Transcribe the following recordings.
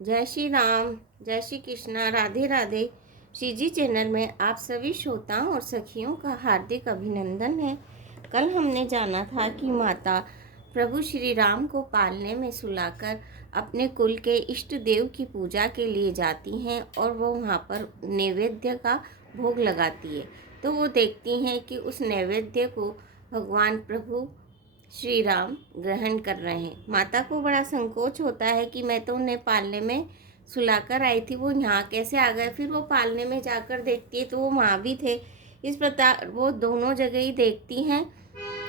जय श्री राम, जय श्री कृष्णा, राधे राधे। श्री जी चैनल में आप सभी श्रोताओं और सखियों का हार्दिक अभिनंदन है। कल हमने जाना था कि माता प्रभु श्री राम को पालने में सुलाकर अपने कुल के इष्ट देव की पूजा के लिए जाती हैं और वो वहाँ पर नैवेद्य का भोग लगाती है। तो वो देखती हैं कि उस नैवेद्य को भगवान प्रभु श्री राम ग्रहण कर रहे हैं। माता को बड़ा संकोच होता है कि मैं तो उन्हें पालने में सुलाकर आई थी, वो यहाँ कैसे आ गए। फिर वो पालने में जाकर देखती है तो वो वहाँ भी थे। इस प्रकार वो दोनों जगह ही देखती हैं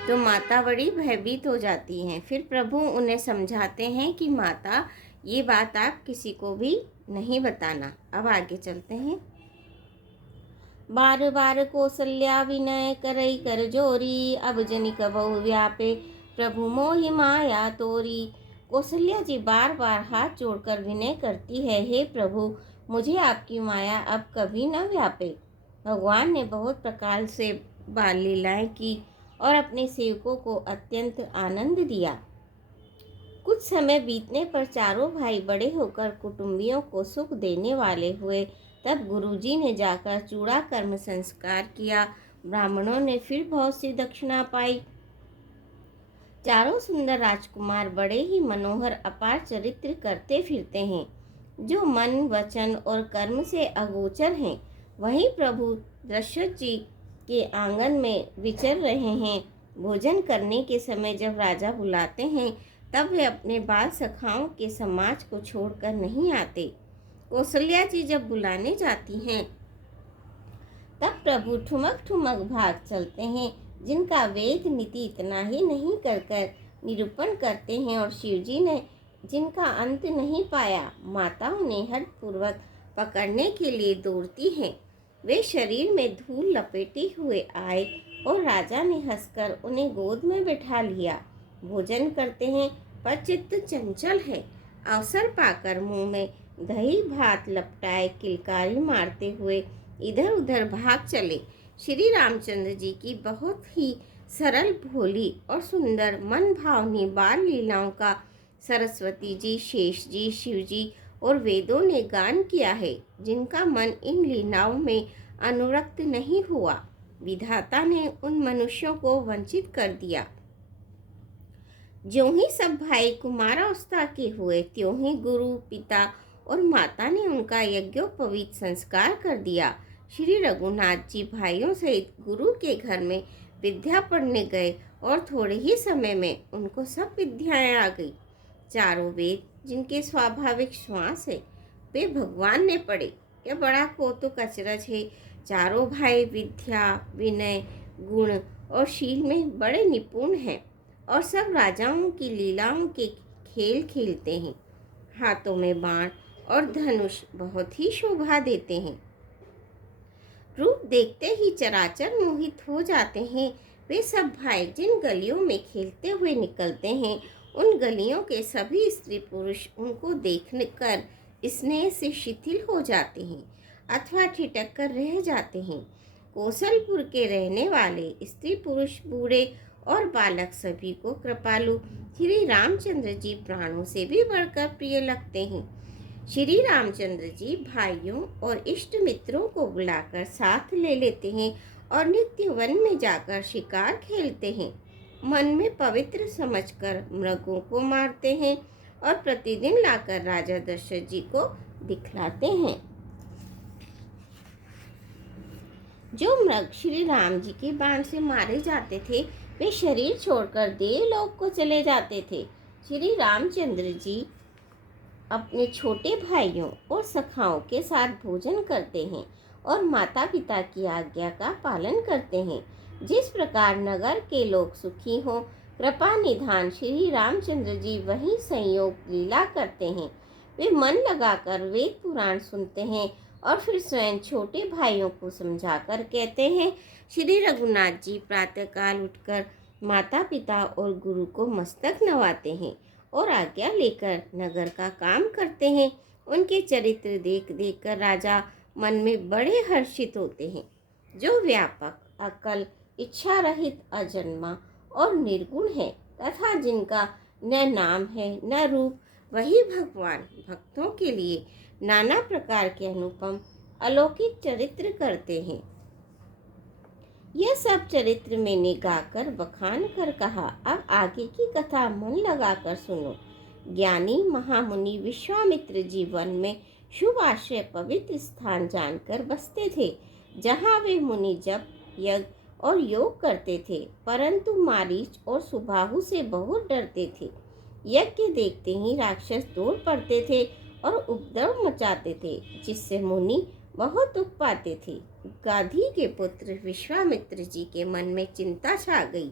तो माता बड़ी भयभीत हो जाती हैं। फिर प्रभु उन्हें समझाते हैं कि माता, ये बात आप किसी को भी नहीं बताना। अब आगे चलते हैं। बार बार कौसल्या विनय करई कर जोरी, अब जनिक बहु व्यापे प्रभु मोहि माया तोरी। कौशल्या जी बार बार हाथ जोड़कर विनय करती है, हे प्रभु, मुझे आपकी माया अब कभी न व्यापे। भगवान ने बहुत प्रकार से बाल लीलाएं की और अपने सेवकों को अत्यंत आनंद दिया। कुछ समय बीतने पर चारों भाई बड़े होकर कुटुंबियों को सुख देने वाले हुए। तब गुरुजी ने जाकर चूड़ा कर्म संस्कार किया। ब्राह्मणों ने फिर बहुत सी दक्षिणा पाई। चारों सुंदर राजकुमार बड़े ही मनोहर अपार चरित्र करते फिरते हैं, जो मन वचन और कर्म से अगोचर हैं। वहीं प्रभु दशरथ जी के आंगन में विचर रहे हैं। भोजन करने के समय जब राजा बुलाते हैं तब वे अपने बाल सखाओं के समाज को छोड़कर नहीं आते। कौशल्या जी जब बुलाने जाती हैं तब प्रभु ठुमक ठुमक भाग चलते हैं, जिनका वेद नीति इतना ही नहीं कर कर निरूपण करते हैं। और शिव जी ने जिनका अंत नहीं पाया, माता उन्हें हठपूर्वक पकड़ने के लिए दौड़ती हैं। वे शरीर में धूल लपेटे हुए आए और राजा ने हंसकर उन्हें गोद में बैठा लिया। भोजन करते हैं पर चित्त चंचल है। अवसर पाकर मुंह में दही भात लपटाए किलकारी मारते हुए इधर उधर भाग चले। श्री रामचंद्र जी की बहुत ही सरल भोली और सुंदर मन भावनी बाल लीलाओं का सरस्वती जी, शेष जी, शिव जी और वेदों ने गान किया है, जिनका मन इन लीलाओं में अनुरक्त नहीं हुआ। विधाता ने उन मनुष्यों को वंचित कर दिया। ज्यों ही सब भाई कुमारावस्था के हुए, त्यों ही गुरु, पिता और माता ने उनका यज्ञोपवीत संस्कार कर दिया। श्री रघुनाथ जी भाइयों सहित गुरु के घर में विद्या पढ़ने गए और थोड़े ही समय में उनको सब विद्याएं आ गई। चारों वेद जिनके स्वाभाविक श्वास है, वे भगवान ने पढ़े। यह बड़ा कौतुक अचरज है। चारों भाई विद्या, विनय, गुण और शील में बड़े निपुण हैं और सब राजाओं की लीलाओं के खेल खेलते हैं। हाथों में बाण और धनुष बहुत ही शोभा देते हैं। रूप देखते ही चराचर मोहित हो जाते हैं। वे सब भाई जिन गलियों में खेलते हुए निकलते हैं, उन गलियों के सभी स्त्री पुरुष उनको देखने कर स्नेह से शिथिल हो जाते हैं अथवा ठिठक कर रह जाते हैं। कौशलपुर के रहने वाले स्त्री पुरुष, बूढ़े और बालक सभी को कृपालु श्री रामचंद्र जी प्राणों से भी बढ़कर प्रिय लगते हैं। श्री रामचंद्र जी भाइयों और इष्ट मित्रों को बुलाकर साथ ले लेते हैं और नित्य वन में जाकर शिकार खेलते हैं। मन में पवित्र समझकर मृगों को मारते हैं और प्रतिदिन लाकर राजा दशरथ जी को दिखलाते हैं। जो मृग श्री राम जी के बाण से मारे जाते थे, वे शरीर छोड़कर देवलोक को चले जाते थे। श्री रामचंद्र जी अपने छोटे भाइयों और सखाओं के साथ भोजन करते हैं और माता पिता की आज्ञा का पालन करते हैं। जिस प्रकार नगर के लोग सुखी हों, कृपा निधान श्री रामचंद्र जी वही संयोग लीला करते हैं। वे मन लगाकर वेद पुराण सुनते हैं और फिर स्वयं छोटे भाइयों को समझाकर कहते हैं। श्री रघुनाथ जी प्रातःकाल उठकर माता पिता और गुरु को मस्तक नवाते हैं और आज्ञा लेकर नगर का काम करते हैं। उनके चरित्र देख देख कर राजा मन में बड़े हर्षित होते हैं। जो व्यापक, अकल, इच्छा रहित, अजन्मा और निर्गुण है तथा जिनका न नाम है, न रूप, वही भगवान भक्तों के लिए नाना प्रकार के अनुपम अलौकिक चरित्र करते हैं। यह सब चरित्र मैंने गाकर बखान कर कहा। अब आगे की कथा मन लगाकर सुनो। ज्ञानी महामुनि विश्वामित्र जी वन में शुभ आश्रय पवित्र स्थान जानकर बसते थे, जहाँ वे मुनि जप यज्ञ और योग करते थे, परंतु मारीच और सुबाहु से बहुत डरते थे। यज्ञ देखते ही राक्षस दौड़ पड़ते थे और उपद्रव मचाते थे, जिससे मुनि बहुत दुख पाते थे। गाधी के पुत्र विश्वामित्र जी के मन में चिंता छा गई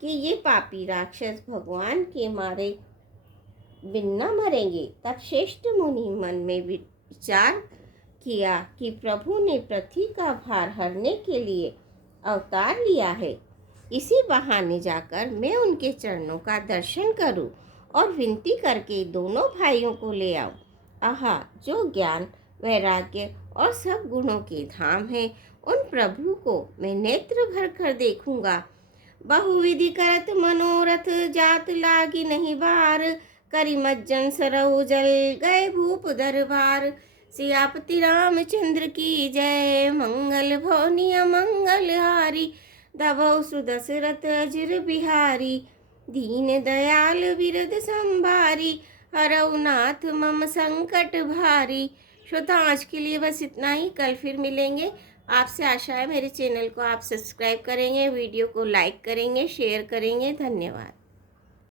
कि ये पापी राक्षस भगवान के मारे बिना मरेंगे। तब श्रेष्ठ मुनि मन में विचार किया कि प्रभु ने पृथ्वी का भार हरने के लिए अवतार लिया है। इसी बहाने जाकर मैं उनके चरणों का दर्शन करूं और विनती करके दोनों भाइयों को ले आऊं। आहा, जो ज्ञान वैराग्य और सब गुणों के धाम है, उन प्रभु को मैं नेत्र भर कर देखूंगा। बहुविधि करत मनोरथ जात लागी नहीं बार, करी मज्जन सरहु जल गए भूप दरबार। सियापति रामचंद्र की जय, मंगल भवनी मंगल हारी। दबौ सुदशरथ अजर बिहारी, दीन दयाल बिरद संभारी। हरौ नाथ मम संकट भारी। श्रोता, आज के लिए बस इतना ही। कल फिर मिलेंगे। आपसे आशा है मेरे चैनल को आप सब्सक्राइब करेंगे, वीडियो को लाइक करेंगे, शेयर करेंगे। धन्यवाद।